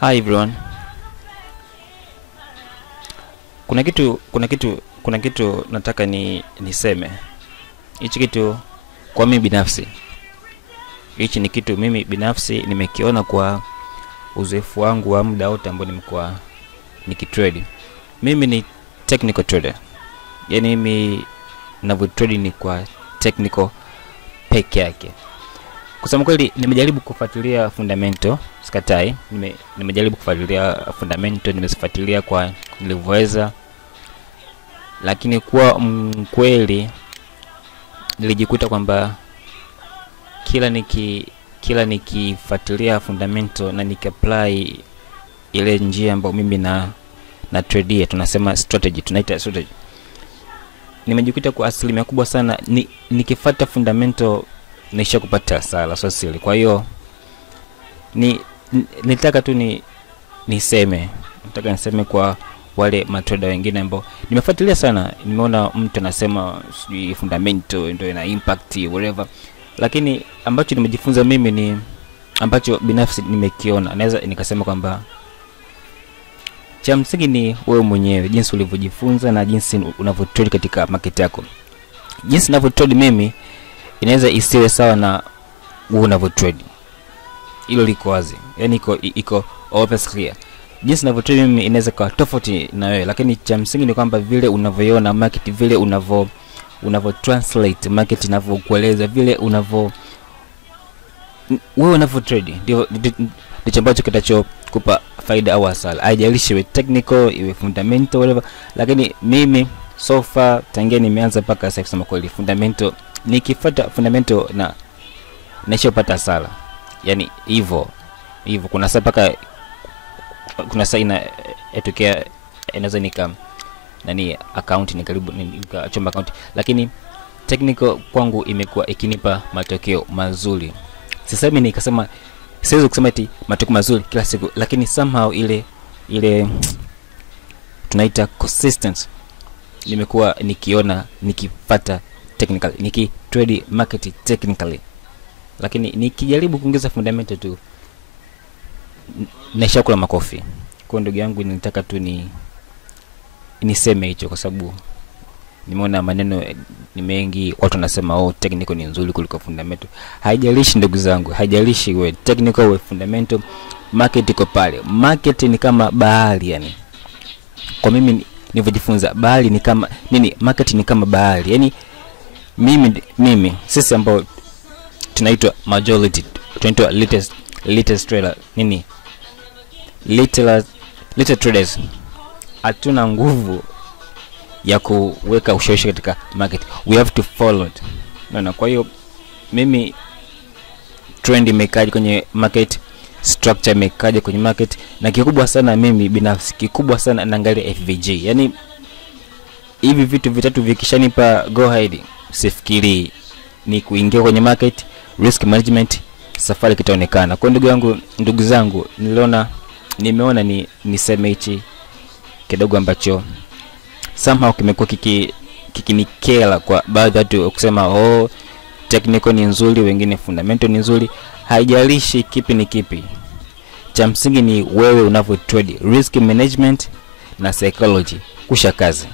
Hi everyone. Kuna kitu nataka niseme. Hichi kitu kwa mimi binafsi. Hichi ni kitu mimi binafsi nimekiona kwa uzoefu wangu wa muda wote ambao nimekuwa nikitrade. Mimi ni technical trader. Yaani mimi ninavyotrade ni kwa technical peke yake. Kusema kweli nimejaribu kufuatilia fundamental, sikatai. Nimejaribu kufuatilia fundamental, nimezifuatilia kwa nilivyoweza. Lakini kwa mkweli nilijikuta kwamba kila nikifuatilia fundamental na nikapply ile njia ambayo mimi na trade, tunasema strategy, tunaita strategy. Nimejikuta kwa asilimia kubwa sana nikifuata fundamental naisha kupata hasara sio siri. Kwa hiyo nitaka tu niseme kwa wale matrader wengine ambao nimefuatilia sana. Nimeona mtu anasema sijui fundamental ndio ina impact whatever, lakini ambacho nimejifunza mimi ni ambacho binafsi nimekiona, naweza nikasema kwamba cha msingi ni wewe mwenyewe, jinsi ulivyojifunza na jinsi unavyotrade katika market yako. Jinsi ninavyotrade mimi inaweza isiwe sawa na wewe unavyotrade. Hilo liko wazi. Yaani iko obvious clear. Jinsi ninavyotrade mimi inaweza kuwa tofauti na wewe, lakini cha msingi ni kwamba vile unavyoiona market, vile unavyo translate market inavyokueleza, vile wewe unavyotrade ndio ambacho kitachokupa faida au hasara. Haijalishi iwe technical, iwe fundamental whatever, lakini mimi so far tangia nimeanza mpaka sasa kusema kweli fundamental, nikifuata fundamental na nishapata hasara. Yaani hivyo kuna saa paka kuna saa inatokea inaweza account ni karibu nikachomba account, lakini technical kwangu imekuwa ikinipa matokeo mazuri. Sasa mimi nikasema siwezi kusema eti matokeo mazuri kila siku, lakini somehow ile tunaita consistency nimekuwa nikiona nikifuata technical, nikitrade market technically. Lakini nikijaribu kuongeza fundamental tu naisha kula makofi. Kwa ndugu yangu nilitaka tu niseme hicho kwa sababu nimeona maneno ni mengi, watu wanasema technical ni nzuri kuliko fundamental. Haijalishi ndugu zangu, haijalishi wewe technical au fundamental, market iko pale. Market ni kama bahari yani. Kwa mimi nilivyojifunza, bahari ni kama nini, market ni kama bahari. Yaani mimi sisi ambao tunaitwa majority, tunaitwa latest trader nini, little traders, hatuna nguvu ya kuweka ushawishi katika market. We have to follow it. Kwa hiyo mimi trend imekaja kwenye market, structure imekaja kwenye market, na kikubwa sana mimi binafsi, kikubwa sana naangalia FVG. Yaani hivi vitu vitatu vikishanipa go ahead, sifikiri ni kuingia kwenye market, risk management, safari kitaonekana. Kwa ndugu zangu nimeona niseme hichi kidogo ambacho somehow kimekuwa kikinikela kwa baadhi ya watu kusema technical ni nzuri, wengine fundamental ni nzuri. Haijalishi kipi ni kipi, cha msingi ni wewe unavyo trade, risk management na psychology kusha kazi.